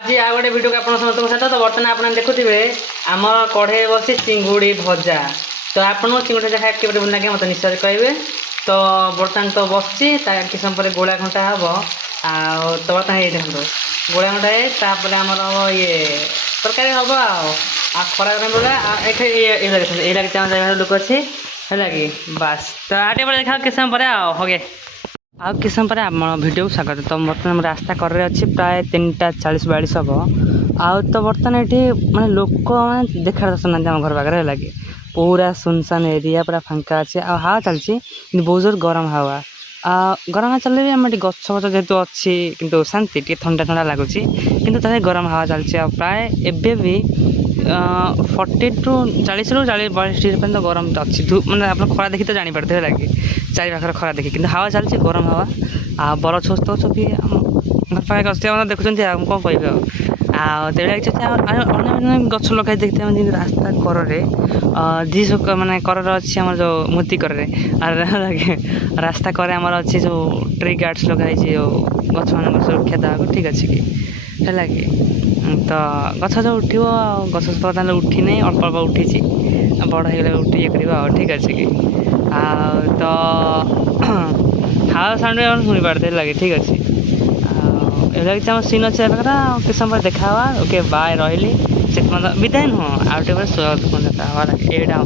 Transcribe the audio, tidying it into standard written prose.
ଆଜି ଆଉ ଗୋଟେ ଭିଡ଼ିଓ ଆପଣ ସମସ୍ତଙ୍କ ସହିତ ତ ବର୍ତ୍ତମାନ ଆପଣ ଦେଖୁଥିବେ ଆମର କଢ଼େଇ ବସି ଚିଙ୍ଗୁଡ଼ି ଭଜା। ତ ଆପଣଙ୍କୁ ଚିଙ୍ଗୁଡ଼ି ଭଜା ଖାଇବା କେମିତି ଭଲ ଲାଗେ ମୋତେ ନିଶ୍ଚୟ କହିବେ। ତ ବର୍ତ୍ତମାନ ତ ବସିଛି ତା କିଛି ସମୟ ପରେ ଗୋଳା ଘଣ୍ଟା ହେବ। ଆଉ ତ ବର୍ତ୍ତମାନ ଏଇ ଦେଖନ୍ତୁ ଗୋଳା ଘଣ୍ଟା ତାପରେ ଆମର ହେବ ଇଏ ତରକାରୀ ହେବ ଆଉ ଖରା ଦିନ ବୋଲେ ଏଠି ଏଇ ଲାଗିଛି ଆମ ଜାଗାରେ ଲୋକ ଅଛି ହେଲା କି ବାସ୍। ତ ଆଉ ଟିକେ ପରେ ଦେଖା କିଛି ସମୟ ପରେ ଆଉ ହକେ ଆଉ କିଛି ସମୟ ପରେ ଆମ ଭିଡ଼ିଓକୁ ସ୍ୱାଗତ। ତ ବର୍ତ୍ତମାନ ରାସ୍ତା କରରେ ଅଛି ପ୍ରାୟ 3ଟା 40-42 ହେବ। ଆଉ ତ ବର୍ତ୍ତମାନ ଏଠି ମାନେ ଲୋକମାନେ ଦେଖା ଦର୍ଶନ ନାହାନ୍ତି ଆମ ଘର ପାଖରେ ହେଲା କି ପୁରା ସୁନସାନ ଏରିଆ ପୁରା ଫାଙ୍କା ଅଛି। ଆଉ ହାୱା ଚାଲିଛି କିନ୍ତୁ ବହୁତ ଜୋର ଗରମ ହାୱା। ଗରମ ହାୱା ଚାଲିଲେ ବି ଆମେ ଏଠି ଗଛ ଫଛ ଯେହେତୁ ଅଛି କିନ୍ତୁ ଶାନ୍ତି ଟିକେ ଥଣ୍ଡା ଥଣ୍ଡା ଲାଗୁଛି କିନ୍ତୁ ତାହେଲେ ଗରମ ହାୱା ଚାଲିଛି। ଆଉ ପ୍ରାୟ ଏବେ ବି 40-42 ଡିଗ୍ରୀ ପର୍ଯ୍ୟନ୍ତ ଗରମ ଅଛି। ମାନେ ଆପଣ ଖରା ଦେଖି ତ ଜାଣିପାରୁଥିବେ ହେଲା କି ଚାରି ପାଖରେ ଖରା ଦେଖି କିନ୍ତୁ ହାୱା ଚାଲିଛି ଗରମ ହାୱା। ଆଉ ବରଛ ଗଛ ବି ଆମ ଘର ପାଖରେ ଅଛି ଆପଣ ଦେଖୁଛନ୍ତି ଆଉ ମୁଁ କ'ଣ କହିବି ଆଉ ତେଣୁ କିଛି ଅନ୍ୟ ଗଛ ଲଗାଇ ଦେଖିଥିବେ ଆମେ ଯେମିତି ରାସ୍ତା କରରେ ମାନେ କରରେ ଅଛି ଆମର ଯେଉଁ ମୁଦି କରରେ ରାସ୍ତା କରେ ଆମର ଅଛି ଯେଉଁ ଟ୍ରି ଗାର୍ଡ଼ସ୍ ଲଗା ହେଇଛି ଯେଉଁ ଗଛମାନଙ୍କର ସୁରକ୍ଷା ଦେବାକୁ ଠିକ୍ ଅଛି କି ହେଲା କି। ତ ଗଛ ଯେଉଁ ଉଠିବ ଆଉ ଗଛ ତାହେଲେ ଉଠିନି ଅଳ୍ପ ଅଳ୍ପ ଉଠିଛି ବଡ଼ ହେଇଗଲେ ଇଏ କରିବ ଆଉ ଠିକ୍ ଅଛି କି। ଆଉ ତ ହାୱା ସାଉଣ୍ଡ ଆପଣ ଶୁଣିପାରୁଥିବେ ଲାଗେ ଠିକ୍ ଅଛି। ଆଉ ଏବେ କିଛି ଆମର ସିନ୍ ଅଛି ପାଖରେ ଆଉ କିଛି ସମୟ ପରେ ଦେଖା ହେବା। ଓକେ ବାଏ ରହିଲି ସେ ବିଦାୟ ନୁହଁ ଆଉ ଟିକେ ପରେ ସ୍ୱାଗତ ଦେଖା ହେବା ଏଇଟା